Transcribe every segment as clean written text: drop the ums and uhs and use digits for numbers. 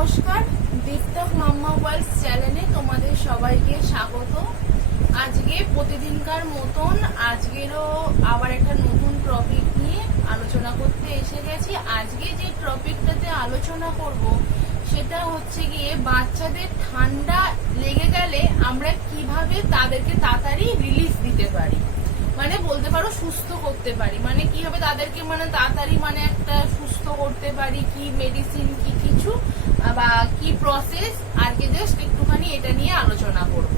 নমস্কার, দীপ্তক মাম্মা ওয়ার্ল্ড চ্যানেলে তোমাদের সবাইকে স্বাগত। আজকে প্রতিদিনকার মতন আজকেরও আবার একটা নতুন টপিক নিয়ে আলোচনা করতে এসে গেছি। আজকে যে টপিকটাতে আলোচনা করব সেটা হচ্ছে গিয়ে বাচ্চাদের ঠান্ডা লেগে গেলে আমরা কিভাবে তাদেরকে তাড়াতাড়ি রিলিফ দিতে পারি, মানে বলতে পারো সুস্থ করতে পারি। মানে কিভাবে তাদেরকে তাড়াতাড়ি একটা সুস্থ করতে পারি, কি মেডিসিন, কি কিছু বা কি প্রসেস, আজকে জাস্ট একটুখানি এটা নিয়ে আলোচনা করব।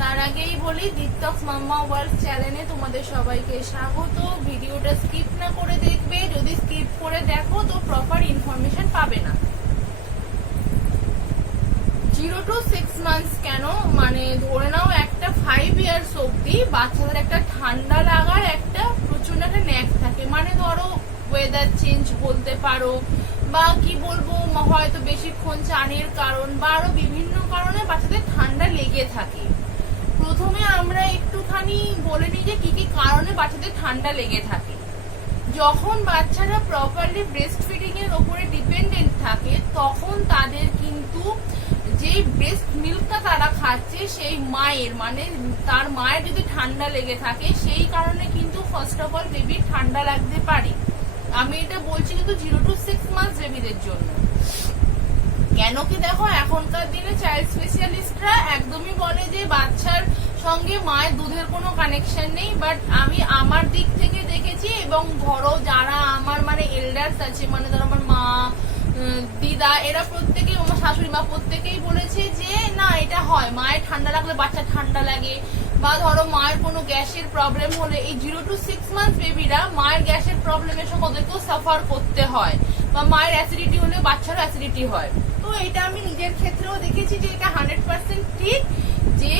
তার আগেই বলি, দীপ্তক মাম্মা ওয়ার্ল্ড চ্যানেলে তোমাদের সবাইকে স্বাগত। ভিডিওটা স্কিপ না করে দেখবে, যদি স্কিপ করে দেখো তো প্রপার ইনফরমেশন পাবে না। 0 to 6 months কেন, ধরে নাও একটা 5 years অব্দি বাচ্চাদের একটা ঠান্ডা লাগার একটা প্রচন্ড একটা ন্যাক থাকে। ধরো ওয়েদার চেঞ্জ বলতে পারো, বা কি বলবো, হয়তো বেশিক্ষণ চানের কারণ বা আরো বিভিন্ন কারণে বাচ্চাদের ঠান্ডা লেগে থাকে। প্রথমে আমরা একটুখানি বলে নিই যে কি কি কারণে বাচ্চাদের ঠান্ডা লেগে থাকে। যখন বাচ্চারা প্রপারলি ব্রেস্ট ফিডিং এর উপরে ডিপেন্ডেন্ট থাকে, তখন তাদের কিন্তু যে ব্রেস্ট মিল্কটা তারা খাচ্ছে সেই মায়ের তার মায়ের যদি ঠান্ডা লেগে থাকে, সেই কারণে কিন্তু ফার্স্ট অফ অল বেবির ঠান্ডা লাগতে পারে। আমি এটা বলছি কিন্তু 0 to 6 months বেবিদের জন্য। কেন কি দেখো, এখনকার দিনে চাইল্ড স্পেশালিস্টরা একদমই বলে যে বাচ্চার সঙ্গে মায়ের দুধের কোনো কানেকশন নেই। বাট আমি আমার দিক থেকে দেখেছি, এবং ধরো যারা আমার এল্ডার্স আছে, ধরো আমার মা, দিদা, এরা প্রত্যেকেই, আমার শাশুড়ি মা প্রত্যেকেই বলেছে যে না, এটা হয়, মায়ের ঠান্ডা লাগলে বাচ্চার ঠান্ডা লাগে। বা ধরো মায়ের কোনো গ্যাসের প্রবলেম হলে এই 0 to 6 months বেবিরা মায়ের গ্যাসের প্রবলেমের সঙ্গে ওদেরকেও সাফার করতে হয়। বা মায়ের অ্যাসিডিটি হলে বাচ্চারও অ্যাসিডিটি হয়। তো এটা আমি নিজের ক্ষেত্রেও দেখেছি যে এটা 100% ঠিক, যে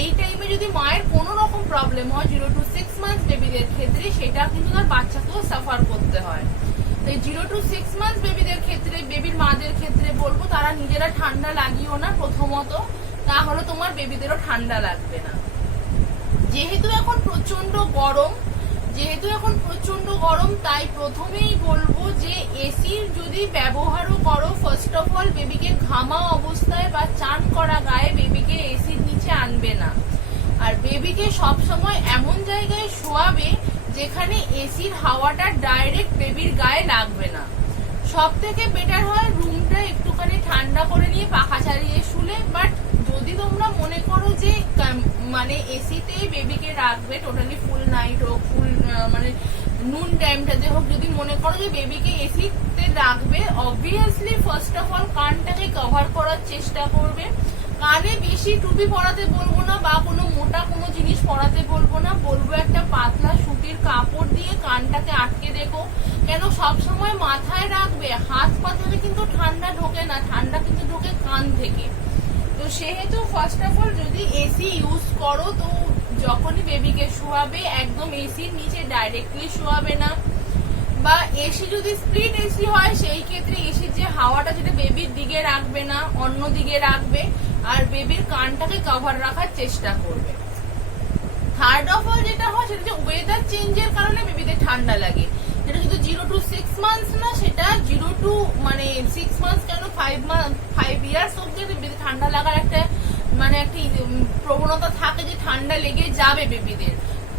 এই টাইমে যদি মায়ের কোনো রকম প্রবলেম হয় 0 to 6 months বেবিদের ক্ষেত্রে, সেটা কিন্তু তার বাচ্চাকেও সাফার করতে হয়। 0 to 6 months বেবিদের ক্ষেত্রে, বেবির মাদের ক্ষেত্রে বলবো তারা নিজেরা ঠান্ডা লাগিও না প্রথমত, তাহলে তোমার বেবিদেরও ঠান্ডা লাগবে না। যেহেতু এখন প্রচন্ড গরম, তাই প্রথমেই বলবো যে এসির যদি ব্যবহারও করো, ফার্স্ট অফ অল বেবিকে ঘামা অবস্থায় বা চান করা গায়ে বেবিকে এসির নিচে আনবে না। আর বেবিকে সবসময় এমন জায়গায় শোয়াবে যেখানে এসির হাওয়াটা ডাইরেক্ট বেবির গায়ে লাগবে না। সব থেকে বেটার হয় রুমটা একটুখানি ঠান্ডা করে নিয়ে পাখা চালিয়ে শুলে। বাট যদি তোমরা মনে করো যে এসিতে বেবিকে রাখবে, টোটালি ফুল নাইট হোক, ফুল নুন টাইমটাতে হোক, যদি মনে করো যে বেবিকে এসিতে রাখবে, অবভিয়াসলি ফার্স্ট অফ অল কানটাকে কভার করার চেষ্টা করবে। কানে বেশি টুপি পরাতে বলবো না, বা কোনো মোটা কোনো জিনিস পরাতে বলবো না, বলবো একটা পাতলা সুতির কাপড় দিয়ে কানটাকে আটকে দেখো। কেন, সবসময় মাথায় রাখবে, হাত পা থেকে কিন্তু ঠান্ডা ঢোকে না, ঠান্ডা কিন্তু ঢোকে কান থেকে। তো সেহেতু ফার্স্ট অফ অল যদি এসি ইউজ করো, তো যখনই বেবিকে শোয়াবে একদম এসির নিচে ডাইরেক্টলি শোয়াবে না। বা এসি যদি স্প্লিট এসি হয়, সেই ক্ষেত্রে এসির যে হাওয়াটা যেটা বেবির দিকে রাখবে না, অন্য দিকে রাখবে, আর বেবির কানটাকে কভার রাখার চেষ্টা করবে। থার্ড অফ অল যেটা হয়, সেটা হচ্ছে ওয়েদার চেঞ্জের কারণে বেবিদের ঠান্ডা লাগে। সেটা কিন্তু 0 to 6 months না, সেটা 0 to 6 months কেন, 5 years অব্দি বেবিদের ঠান্ডা লাগার একটা প্রবণতা থাকে যে ঠান্ডা লেগে যাবে বেবিদের।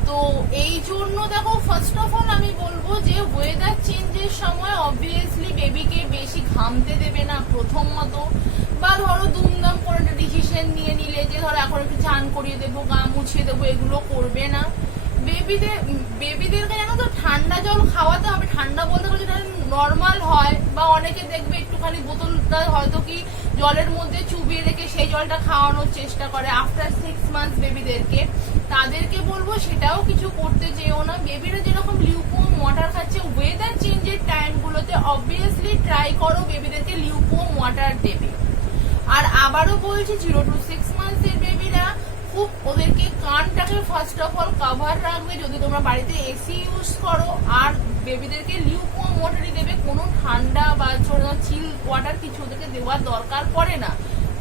তো এই জন্য দেখো, ফার্স্ট অফ অল আমি বলবো যে ওয়েদার চেঞ্জের সময় অবভিয়াসলি বেবিকে বেশি ঘামতে দেবে না প্রথমত। বা ধরো দুমদাম করে একটা ডিসিশন নিয়ে নিলে যে ধরো এখন একটু চান করিয়ে দেবো, গা মুছিয়ে দেবো, এগুলো করবে না। বেবিদেরকে জানো তো ঠান্ডা জল খাওয়াতে হবে। ঠান্ডা বলতে গেলে যেটা নর্মাল হয়, বা অনেকে দেখবে একটুখানি বোতলটা হয়তো কি জলের মধ্যে চুবিয়ে রেখে সেই জলটা খাওয়ানোর চেষ্টা করে আফটার 6 months বেবিদেরকে। তাদেরকে বলবো সেটাও কিছু করতে চেয়েও না। বেবিরা যেরকম লিউকোয়ার্ম ওয়াটার খাচ্ছে, ওয়েদার চেঞ্জের টাইমগুলোতে অবভিয়াসলি ট্রাই করো বেবিদেরকে লিউকোয়ার্ম ওয়াটার দেবে। আর আবারও বলছি, 0 to 6 months এর বেবিরা খুব ওদেরকে কানটাকে ফার্স্ট অফ অল কভার রাখবে যদি তোমরা বাড়িতে এসি ইউজ করো। আর বেবিদেরকে লিউকওয়ার্ম ওয়াটারই দেবে, কোনো ঠান্ডা বা চিল ওয়াটার কিছু ওদেরকে দেওয়ার দরকার পড়ে না।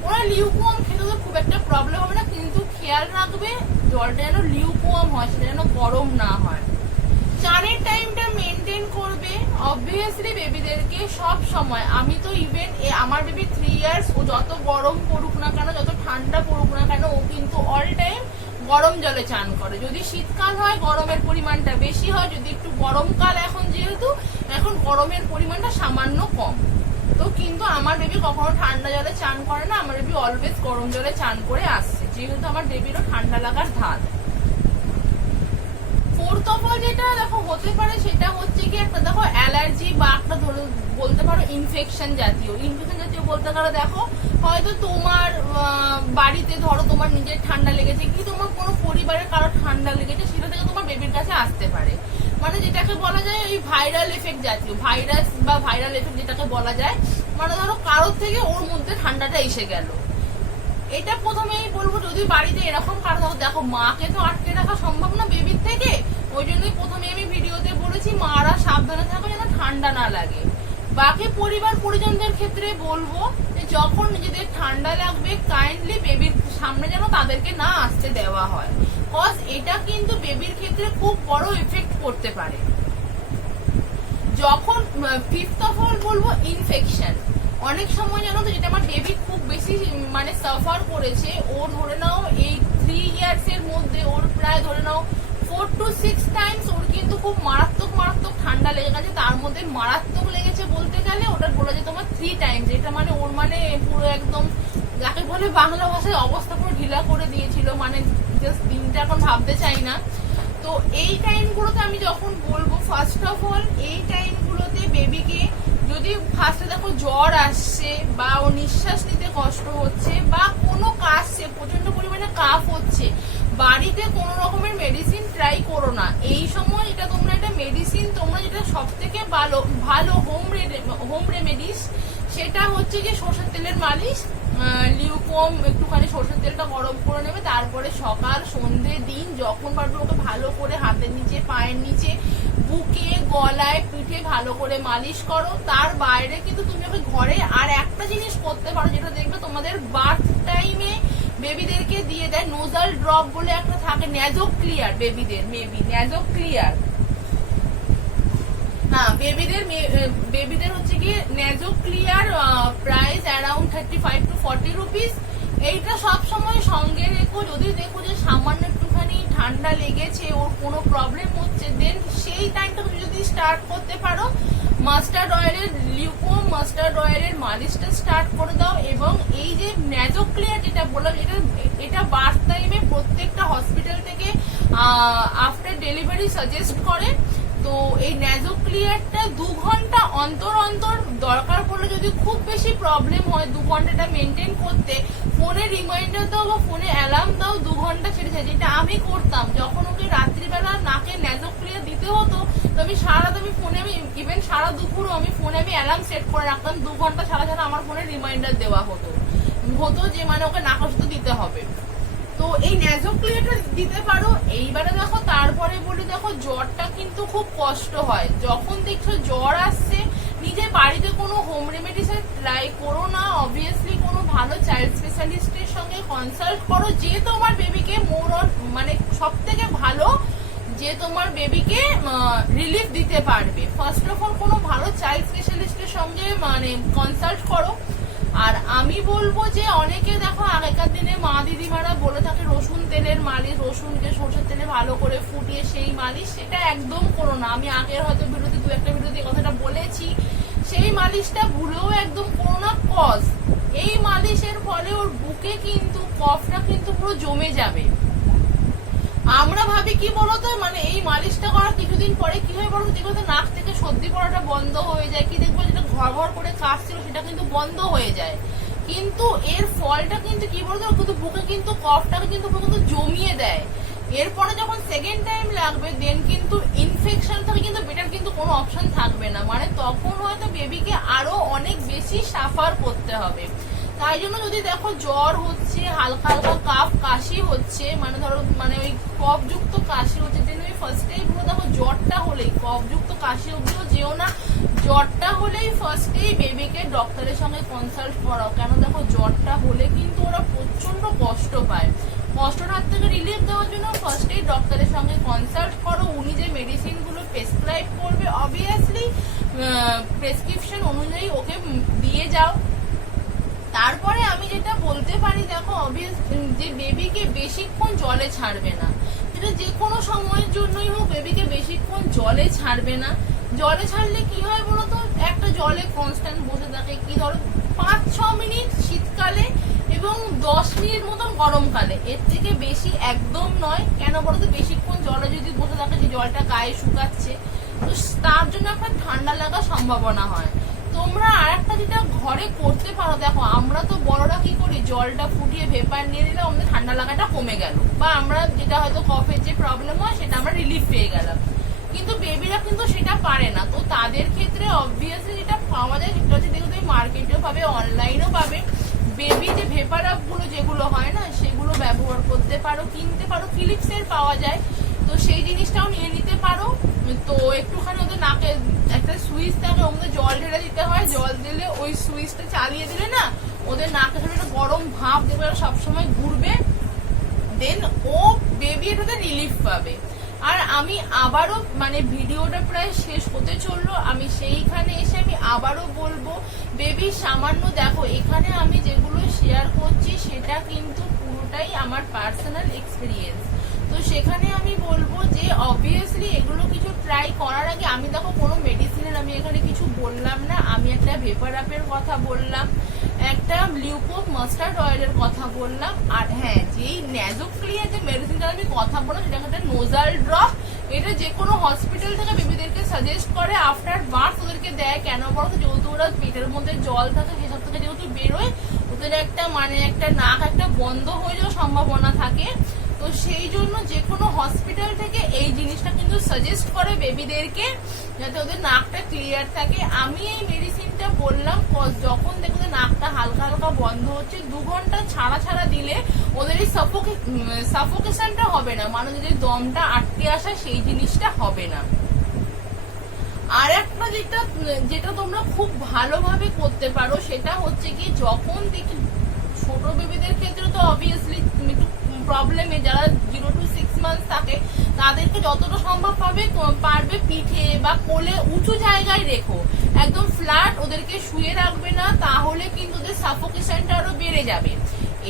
ওরা লিউকওয়ার্ম খেতে তো খুব একটা প্রবলেম হবে না, কিন্তু খেয়াল রাখবে জলটা যেন লিউকওয়ার্ম হয়, সেটা যেন গরম না হয়। চানের টাইমটা মেনটেন করবে, অবভিয়াসলি বেবিদেরকে সব সময়, আমি তো ইভেন আমার বেবি 3 ইয়ার্স, ও যত গরম পড়ুক না কেন, যত ঠান্ডা পড়ুক না কেন, ও কিন্তু অল টাইম গরম জলে চান করে। যদি শীতকাল হয় গরমের পরিমাণটা বেশি হয়, যদি একটু গরমকাল এখন, যেহেতু এখন গরমের পরিমাণটা সামান্য কম, তো কিন্তু আমার বেবি কখনো ঠান্ডা জলে চান করে না। আমার বেবি অলওয়েজ গরম জলে চান করে আসছে, যেহেতু আমার বেবিরও ঠান্ডা লাগার ধাত। ফোর্থ অফ অল যেটা দেখো হতে পারে, সেটা হচ্ছে কি একটা দেখো অ্যালার্জি বা একটা ধরো বলতে পারো ইনফেকশন জাতীয় বলতে পারো। দেখো হয়তো তোমার বাড়িতে ধরো তোমার নিজের ঠান্ডা লেগেছে, কি তোমার কোনো পরিবারের কারো ঠান্ডা লেগেছে, সেটা থেকে তোমার বেবির কাছে আসতে পারে। মানে যেটাকে বলা যায় ওই ভাইরাল এফেক্ট জাতীয়, ভাইরাস বা ভাইরাল এফেক্ট যেটাকে বলা যায়। মানে ধরো কারোর থেকে ওর মধ্যে ঠান্ডাটা এসে গেল, এটা প্রথমেই বলবো। যদি বাড়িতে এরকম কারণ দেখো, মাকে তো আটকে রাখা সম্ভব না বেবির থেকে, ওই জন্যই প্রথমে আমি ভিডিওতে বলেছি মারা সাবধানে থাকো যেন ঠান্ডা না লাগে। বাকি পরিবার পরিজনদের ক্ষেত্রে বলবো যে যখন নিজেদের ঠান্ডা লাগবে কাইন্ডলি বেবির সামনে যেন তাদেরকে না আসতে দেওয়া হয়, কজ এটা কিন্তু বেবির ক্ষেত্রে খুব বড় ইফেক্ট করতে পারে। যখন ফিফথ অফ অল বলবো ইনফেকশন। অনেক সময় জানো তো, যেটা আমার বেবি খুব বেশি মানে সাফার করেছে, ওর ধরে নাও এই 3 ইয়ার্স এর মধ্যে ওর প্রায় ধরে নাও 4 to 6 টাইমস ওর কিন্তু খুব মারাত্মক মারাত্মক ঠান্ডা লেগে গেছে। তার মধ্যে মারাত্মক লেগেছে বলতে গেলে ওটা বলা যায় তোমার 3 টাইমস। এটা মানে ওর মানে পুরো একদম যাকে বলে বাংলা ভাষায় অবস্থা পুরো ঢিলা করে দিয়েছিল, মানে জাস্ট দিনটা এখন ভাবতে চাই না। তো এই টাইমগুলোতে আমি যখন বলবো, ফার্স্ট অফ অল এই টাইমগুলোতে বেবিকে যদি ফার্স্টে দেখো জ্বর আসছে বা ও নিঃশ্বাস নিতে কষ্ট হচ্ছে বা কোনো কাশছে, প্রচন্ড পরিমাণে কাফ হচ্ছে, বাড়িতে কোনো রকমের মেডিসিন ট্রাই করো না। এই সময় এটা তোমরা একটা মেডিসিন, তোমরা যেটা সব থেকে ভালো হোম রেমেডিস, সেটা হচ্ছে যে সরষের তেলের মালিশ। লিউকম একটুখানি সরষের তেলটা গরম করে নেবে, তারপরে সকাল সন্ধে দিন যখন পারবে ওকে ভালো করে হাতের নিচে, পায়ের নিচে, বুকে, গলায়, পিঠে ভালো করে মালিশ করো। তার বাইরে কিন্তু তুমি ওকে ঘরে আর একটা জিনিস করতে পারো, যেটা দেখবে তোমাদের বার্থ টাইমে বেবিদেরকে দিয়ে দেয়, নোজাল ড্রপ বলে একটা থাকে, ন্যাজো ক্লিয়ার বেবিদের, ন্যাজো ক্লিয়ার। হ্যাঁ, বেবিদের হচ্ছে কি ন্যাজো clear, price around 35 to 40 rupees. এইটা সব সময় সঙ্গে রেখো। যদি দেখো যে সামান্য একটুখানি ঠান্ডা লেগেছে, ওর কোনো প্রবলেম হচ্ছে, দেন সেই টাইমটা তুমি যদি স্টার্ট করতে পারো, মাস্টার্ড অয়েলের লিউকোম মাস্টার্ড অয়েলের মালিশটা স্টার্ট করে দাও। এবং এই যে ন্যাজো ক্লিয়ার যেটা বললাম, এটা বার্থ টাইমে প্রত্যেকটা হসপিটাল থেকে আফটার ডেলিভারি সাজেস্ট করে। তো এই ন্যাজো ক্লিয়ারটা 2 ঘন্টা অন্তর অন্তর, দরকার পড়লে যদি খুব বেশি প্রবলেম হয় 2 ঘন্টাটা মেনটেন করতে, ফোনে রিমাইন্ডার দাও বা ফোনে অ্যালার্ম দাও 2 ঘন্টা ছেড়ে ছেড়ে। যেটা আমি করতাম যখন ওকে রাত্রিবেলা নাকে ন্যাজো ক্লিয়ার দিতে হতো, তো আমি ইভেন সারা দুপুরও আমি ফোনে অ্যালার্ম সেট করে রাখতাম, 2 ঘন্টা ছাড়া ছাড়া আমার ফোনে রিমাইন্ডার দেওয়া হতো যে মানে ওকে নাকশত দিতে হবে। তো এই ন্যাজো ক্লিয়ারটা দিতে পারো। এইবারে দেখো, তারপরে বলি দেখো জ্বরটা কিন্তু খুব কষ্ট হয়। যখন দেখছো জ্বর আসছে, নিজে বাড়িতে কোনো হোম রেমেডিস ট্রাই করো না, অবভিয়াসলি কোনো ভালো চাইল্ড স্পেশালিস্টের সঙ্গে কনসাল্ট করো, যে তোমার বেবিকে মানে সব থেকে ভালো, যে তোমার বেবিকে রিলিফ দিতে পারবে। ফার্স্ট অফ অল কোনো ভালো চাইল্ড স্পেশালিস্টের সঙ্গে মানে কনসাল্ট করো। আর আমি বলবো যে অনেকে দেখো আগেকার দিনে মা দিদিমারা বলে থাকে রসুন তেলের মালিশ, রসুনকে সরষের তেলে ভালো করে ফুটিয়ে সেই মালিশ, সেটা একদম করো না। আমি আগের হয়তো ভিডিওতে 2-1টা ভিডিওতে কথাটা বলেছি, সেই মালিশটা ভুলেও একদম করো না। কজ এই মালিশের ফলে ওর বুকে কিন্তু কফটা কিন্তু পুরো জমে যাবে। আমরা ভাবি কি বলতো, মানে এই মালিশটা করার কিছুদিন পরে কি হয় বলতো, দেখবো নাক থেকে সর্দি পড়াটা বন্ধ হয়ে যায়, কি দেখবো যেটা ঘর ঘর করে কাশছিল সেটা কিন্তু বন্ধ হয়ে যায়। কিন্তু এর ফলটা কিন্তু কি বলতো, কিন্তু বুকে কিন্তু কফটাকে কিন্তু জমিয়ে দেয়। এরপরে যখন সেকেন্ড টাইম লাগবে, দেন কিন্তু ইনফেকশন থেকে কিন্তু বেটার কিন্তু কোনো অপশন থাকবে না, মানে তখন হয়তো বেবিকে আরো অনেক বেশি সাফার করতে হবে। তাই জন্য যদি দেখো জ্বর হচ্ছে, হালকা হালকা কাফ কাশি হচ্ছে, মানে ধরো মানে ওই কফযুক্ত কাশি হচ্ছে, দেন ওই ফার্স্টেই দেখো জ্বরটা হলেই, কফযুক্ত কাশি অব্দিও যেও না, জ্বরটা হলেই ফার্স্টেই বেবিকে ডক্টরের সঙ্গে কনসাল্ট করাও। কেন দেখো জ্বরটা হলে কিন্তু ওরা প্রচন্ড কষ্ট পায়, কষ্টর হাত থেকে রিলিফ দেওয়ার জন্য ফার্স্টেই ডক্টরের সঙ্গে কনসাল্ট করো। উনি যে মেডিসিনগুলো প্রেসক্রাইব করবে, অবভিয়াসলি প্রেসক্রিপশন অনুযায়ী ওকে দিয়ে যাও। তারপরে আমি যেটা বলতে পারি, দেখো অবভিয়াস যে বেবিকে বেশিক্ষণ জলে ছাড়বে না, সেটা যে কোনো সময়ের জন্যই হোক, বেবিকে বেশিক্ষণ জলে ছাড়বে না। জলে ছাড়লে কি হয় বলতো, একটা জলে কনস্ট্যান্ট বসে থাকে, কি ধরো 5-6 মিনিট শীতকালে এবং 10 মিনিট মতন গরমকালে, এর থেকে বেশি একদম নয়। কেন বলতো, বেশিক্ষণ জলে যদি বসে থাকে, যে জলটা গায়ে শুকাচ্ছে, তো তার জন্য একটা ঠান্ডা লাগার সম্ভাবনা হয়। তোমরা আর একটা যেটা ঘরে করতে পারো, দেখো আমরা তো বড়রা কি করি, জলটা ফুটিয়ে ভেপার নিয়ে নিলে আমাদের ঠান্ডা লাগাটা কমে গেল, বা আমরা যেটা হয়তো কফের যে প্রবলেম হয় সেটা আমরা রিলিফ পেয়ে গেলাম। কিন্তু বেবিরা কিন্তু সেটা পারে না। তো তাদের ক্ষেত্রে অবভিয়াসলি যেটা পাওয়া যায় সেটা হচ্ছে, দেখো তুমি মার্কেটেও পাবে, অনলাইনেও পাবে, বেবি যে ভেপার আপ গুলো যেগুলো হয় না, সেগুলো ব্যবহার করতে পারো, কিনতে পারো, ফিলিপসের পাওয়া যায়, তো সেই জিনিসটাও নিয়ে নিতে পারো। তো একটুখানি ওদের নাকে একটা সুইচ থাকে, ওদের জল ঢেলে দিতে হয়, জল দিলে ওই সুইচটা চালিয়ে দিলে না, ওদের নাকে একটা গরম ভাব দেবে, সবসময় ঘুরবে, দেন ও বেবি এটাতে রিলিফ পাবে। আর আমি আবারও মানে ভিডিওটা প্রায় শেষ হতে চললো, আমি সেইখানে এসে আমি আবারও বলবো, বেবি সামান্য দেখো এখানে আমি যেগুলো শেয়ার করছি সেটা কিন্তু পুরোটাই আমার পার্সোনাল এক্সপিরিয়েন্স। তো সেখানে আমি বলবো যে অবভিয়াসলি এগুলো কিছু ট্রাই করার আগে, আমি দেখো কোনো মেডিসিনের আমি এখানে কিছু বললাম না, আমি একটা ভেপার আপের কথা বললাম, একটা লিউকো মাস্টার্ড অয়েলের কথা বললাম, আর হ্যাঁ যেই ন্যাজোক্লিয়া যে মেডিসিনটা আমি কথা বললাম সেটা একটা নোজাল ড্রপ। এটা যে কোনো হসপিটাল থেকে বেবিদেরকে সাজেস্ট করে আফটার বার্থ ওদেরকে দেয়। কেন বলতো, যেহেতু ওরা পেটের মধ্যে জল থাকে, সেসব থেকে যেহেতু বেরোয়, ওদের একটা মানে একটা নাক একটা বন্ধ হয়ে যাওয়ার সম্ভাবনা থাকে। তো সেই জন্য যে কোনো হসপিটাল থেকে এই জিনিসটা কিন্তু সাজেস্ট করে বেবিদেরকে, যাতে ওদের নাকটা ক্লিয়ার থাকে। আমি এই মেডিসিনটা বললাম যখন দেখো নাকটা হালকা হালকা বন্ধ হচ্ছে, 2 ঘন্টা ছাড়া ছাড়া দিলে ওদের এই সাফোকেশনটা হবে না, মানে যদি দমটা আটকে আসা সেই জিনিসটা হবে না। আর একটা যেটা তোমরা খুব ভালোভাবে করতে পারো, সেটা হচ্ছে কি, যখন দেখি ছোট বেবিদের ক্ষেত্রে তো অবভিয়াসলি একটু প্রবলেমে, যারা 0 to 6 মান্থস থাকে তাদেরকে যতটা সম্ভব পারবে পিঠে বা কোলে উঁচু জায়গায় রেখো, একদম ফ্ল্যাট ওদেরকে শুয়ে রাখবে না, তাহলে কিন্তু ওদের সাফোকেশনটা আরো বেড়ে যাবে।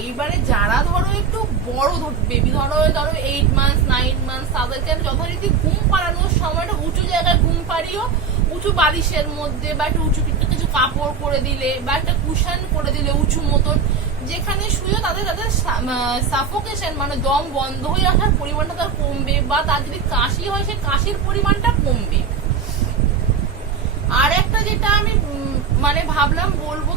এইবারে যারা ধরো একটু বড় বেবি, ধরো 8 মান্থস 9 মান্থস, তাদেরকে যথারীতি ঘুম পাড়ানোর সময়টা উঁচু জায়গায় ঘুম পাড়িও, উঁচু বালিশের মধ্যে, বা একটু উঁচু কিছু কাপড় করে দিলে, বা একটা কুশন করে দিলে উঁচু মতন, যেখানে শুয়ে তাদের সাফোকেশন মানে দম বন্ধ হয়ে আসার পরিমাণটা তার কমবে, বা তার যদি কাশি হয় সে কাশির পরিমাণটা কমবে। আর একটা যেটা আমি মানে ভাবলাম বলবো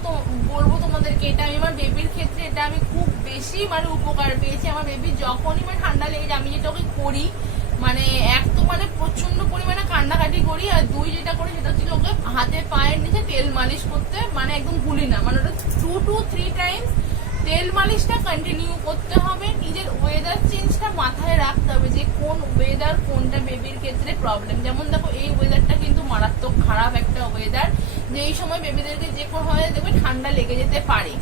তোমাদেরকে, এটা আমি আমার বেবির ক্ষেত্রে এটা আমি খুব বেশি মানে উপকার পেয়েছি। আমার বেবি যখনই মানে ঠান্ডা লেগে যায়, আমি যেটা ওকে করি, মানে এক তো মানে প্রচন্ড পরিমাণে কান্নাকাটি করি, আর 2 যেটা করি সেটা হচ্ছে ওকে হাতে পায়ের নিচে তেল মালিশ করতে, মানে একদম ভুলি না, মানে ওটা 2 to 3 টাইমস তেল মালিশটা কন্টিনিউ করতে হবে। নিজের ওয়েদার চেঞ্জটা মাথায় রাখতে হবে, যে কোন ওয়েদার কোনটা বেবির ক্ষেত্রে প্রবলেম। যেমন দেখো এই ওয়েদারটা কিন্তু মারাত্মক খারাপ একটা ওয়েদার, যে এই সময় বেবিদেরকে যে কোনো হয় দেখবে ঠান্ডা লেগে যেতে পারে।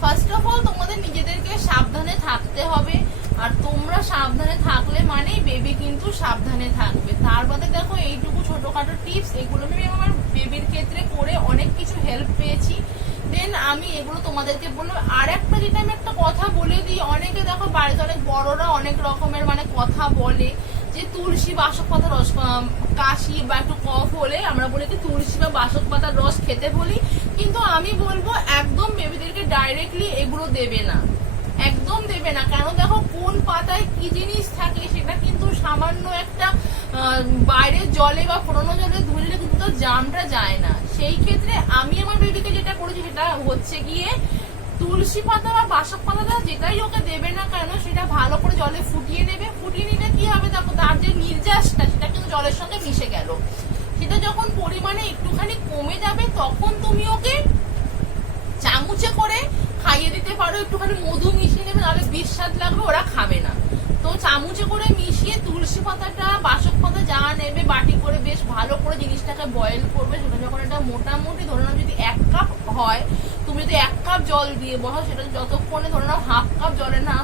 ফার্স্ট অফ অল তোমাদের নিজেদেরকে সাবধানে থাকতে হবে, আর তোমরা সাবধানে থাকলে মানেই বেবি কিন্তু সাবধানে থাকবে। তার বাদে দেখো এইটুকু ছোটখাটো টিপস, এগুলো আমি আমার বেবির ক্ষেত্রে করে অনেক কিছু হেল্প পেয়েছি। দেন আমি এগুলো তোমাদেরকে বলবো। আর একটা যেটা আমি একটা কথা বলে দিই, অনেকে দেখো বাড়িতে অনেক বড়রা অনেক রকমের মানে কথা বলে, যে তুলসী বাসক পাতার রস, কাশি বা একটু কফ হলে আমরা বলি কি তুলসী বা বাসক পাতার রস খেতে বলি, কিন্তু আমি বলবো একদম বেবিদেরকে ডাইরেক্টলি এগুলো দেবে না, একদম দেবে না। কেন দেখো কোন পাতায় কি জিনিস থাকে সেটা কিন্তু সামান্য একটা বাইরের জলে বা পুরোনো জলে ধুলে কিন্তু তার জামটা যায় না। সেই ক্ষেত্রে আমি আমার বেবিকে যেটা করেছি সেটা হচ্ছে গিয়ে তুলসী পাতা বা বাসক পাতাটা যেটাই ওকে দেবে না কেন, সেটা ভালো করে জলে ফুটিয়ে নেবে। ফুটিয়ে নিলে কি হবে, দেখো তার যে নির্যাসটা সেটা কিন্তু জলের সঙ্গে মিশে গেল। সেটা যখন পরিমাণে একটুখানি কমে যাবে, তখন তুমি ওকে চামচে করে খাইয়ে দিতে পারো। একটুখানি মধু মিশিয়ে নেবে, নাহলে বিষ স্বাদ লাগবে, ওরা খাবে না। তো চামচে করে মিশিয়ে তুলসী পাতাটা বাসক পাতা যা নেবে বাটি করে বেশ ভালো করে জিনিসটাকে বয়েল করবে। সেটা যখন এটা মোটামুটি ধরে নাও যদি 1 কাপ হয়, তুমি যদি 1 কাপ জল দিয়ে বসাও, সেটা যতক্ষণে ধরে নাও 1/2 কাপ জলে না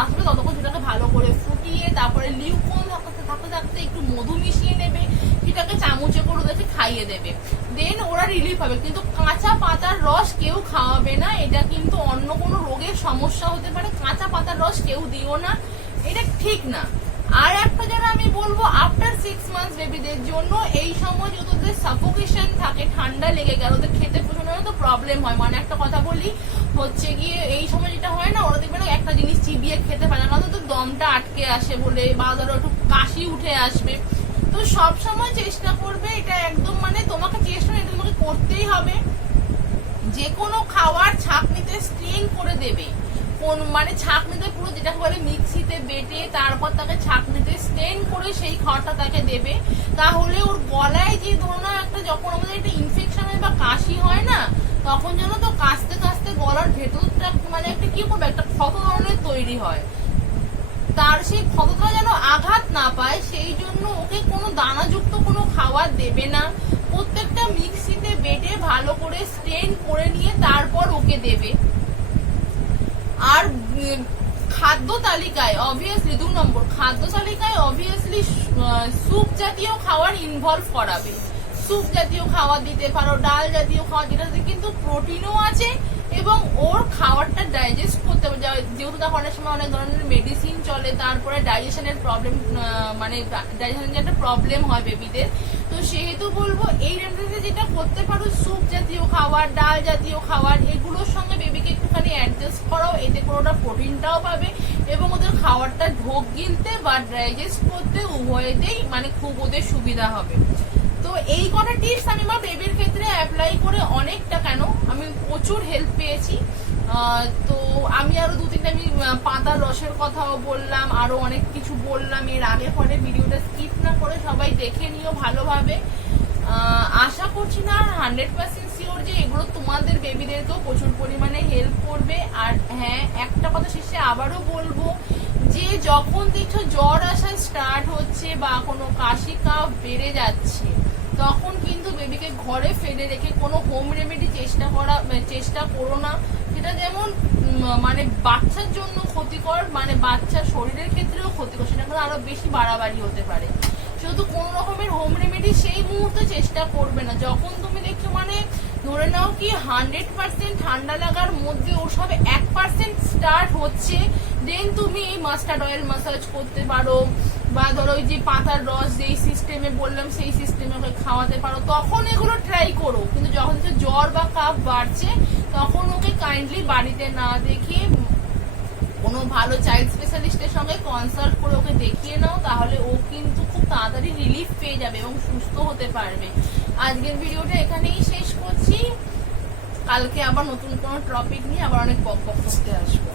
আসবে ততক্ষণ সেটাকে ভালো করে ফুটিয়ে, তারপরে লিউকোন থাকতে থাকতে একটু মধু মিশিয়ে নেবে। সবজিটাকে চামচে করে ওদেরকে খাইয়ে দেবে, দেন ওরা রিলিফ হবে। কিন্তু কাঁচা পাতার রস কেউ খাওয়াবে না, এটা কিন্তু অন্য কোনো রোগের সমস্যা হতে পারে। কাঁচা পাতার রস কেউ দিও না, এটা ঠিক না। আর একটা যেটা আমি বলবো, আফটার 6 মান্থস বেবিদের জন্য এই সময় যদি ওদের সাফোকেশন থাকে, ঠান্ডা লেগে গেল, ওদের খেতে প্রচন্ড তো প্রবলেম হয়। মানে একটা কথা বলি হচ্ছে গিয়ে এই সময় যেটা হয় না, ওরা দেখবে না একটা জিনিস চিবিয়ে খেতে পারে না, তো দমটা আটকে আসে বলে, বা ধরো একটু কাশি উঠে আসবে। তো সব সময় চেষ্টা করবে, এটা একদম মানে তোমাকে চেষ্টা এটা তোমাকে করতেই হবে, যে কোনো খাবার ছাঁকনিতে স্ট্রেন করে দেবে। কোন মানে ছাঁকনিতে পুরো যেটা বলে মিক্সিতে বেটে তারপর তাকে ছাঁকনিতে স্ট্রেন করে সেই খাবারটা তাকে দেবে। তাহলে ওর গলায় যে ধরো একটা যখন আমাদের একটা ইনফেকশন হয় বা কাশি হয় না, তখন যেন তো কাশতে কাশতে গলার ভেতরটা মানে একটা কি করবে, একটা ক্ষত ধরনের তৈরি হয়। তার সেই ক্ষতটা যেন আঘাত না পায়, সেই জন্য ওকে কোনো দানাযুক্ত কোনো খাবার দেবে না। প্রত্যেকটা মিক্সিতে বেটে ভালো করে স্ট্রেন করে নিয়ে তারপর ওকে দেবে। আর খাদ্য তালিকায় অবভিয়াসলি 2 নম্বর, খাদ্য তালিকায় অবভিয়াসলি স্যুপ জাতীয় খাবার ইনভলভ করাবে। স্যুপ জাতীয় খাবার দিতে পারো, ডাল জাতীয় খাবার, যেটাতে কিন্তু প্রোটিনও আছে এবং ওর খাবারটা ডাইজেস্ট করতে হবে। যেহেতু তখন অনেক সময় অনেক ধরনের মেডিসিন চলে, তারপরে ডাইজেশনের প্রবলেম, মানে ডাইজেশনের একটা প্রবলেম হয় বেবিদের। তো সেহেতু বলবো এই রেমেডিতে যেটা করতে পারো, স্যুপ জাতীয় খাবার, ডাল জাতীয় খাবার, এগুলোর সঙ্গে বেবিকে একটুখানি অ্যাডজাস্ট করাও, এতে করে ওটা প্রোটিনটাও পাবে এবং ওদের খাবারটা ঢোক গিলতে বা ডাইজেস্ট করতে উভয়তেই মানে খুব ওদের সুবিধা হবে। তো এই কটা টিপস আমি আমার বেবির ক্ষেত্রে অ্যাপ্লাই করে অনেকটা কেন আমি প্রচুর হেল্প পেয়েছি। তো আমি আরো 2-3টা আমি পাতার রসের কথাও বললাম, আরো অনেক কিছু বললাম এর আগে পরে, ভিডিওটা স্কিপ না করে সবাই দেখে নিও ভালোভাবে। আশা করছি না 100% শিওর যে এগুলো তোমাদের বেবিদেরকেও প্রচুর পরিমাণে হেল্প করবে। আর হ্যাঁ, একটা কথা শেষে আবারও বলবো যে যখন দেখছো জ্বর আসা স্টার্ট হচ্ছে বা কোনো কাশি কাফ বেড়ে যাচ্ছে, তখন কিন্তু বেবিকে ঘরে ফেলে রেখে কোনো হোম রেমেডি চেষ্টা করো না। সেটা যেমন মানে বাচ্চার জন্য ক্ষতিকর, মানে বাচ্চার শরীরের ক্ষেত্রেও ক্ষতিকর, সেটা কিন্তু আরো বেশি বাড়াবাড়ি হতে পারে। শুধু কোন রকমের হোম রেমেডি সেই মুহূর্তে চেষ্টা করবে না। যখন তুমি দেখছো মানে ধরে নাও কি 100% ঠান্ডা লাগার মধ্যে ওর সবে 1% স্টার্ট হচ্ছে, দেন তুমি এই মাস্টার্ড অয়েল মাসাজ করতে পারো, বা ধরো ওই যে পাতার রস যেই সিস্টেমে বললাম সেই সিস্টেমে ওকে খাওয়াতে পারো, তখন এগুলো ট্রাই করো। কিন্তু যখন জ্বর বা কাফ বাড়ছে, তখন ওকে কাইন্ডলি বাড়িতে না দেখিয়ে কোনো ভালো চাইল্ড স্পেশালিস্টের সঙ্গে কনসাল্ট করে ওকে দেখিয়ে নাও, তাহলে ও কিন্তু খুব তাড়াতাড়ি রিলিফ পেয়ে যাবে এবং সুস্থ হতে পারবে। আজকের ভিডিওটা এখানেই শেষ করছি, কালকে আবার নতুন কোনো টপিক নিয়ে আবার অনেক বক বক করতে আসবো।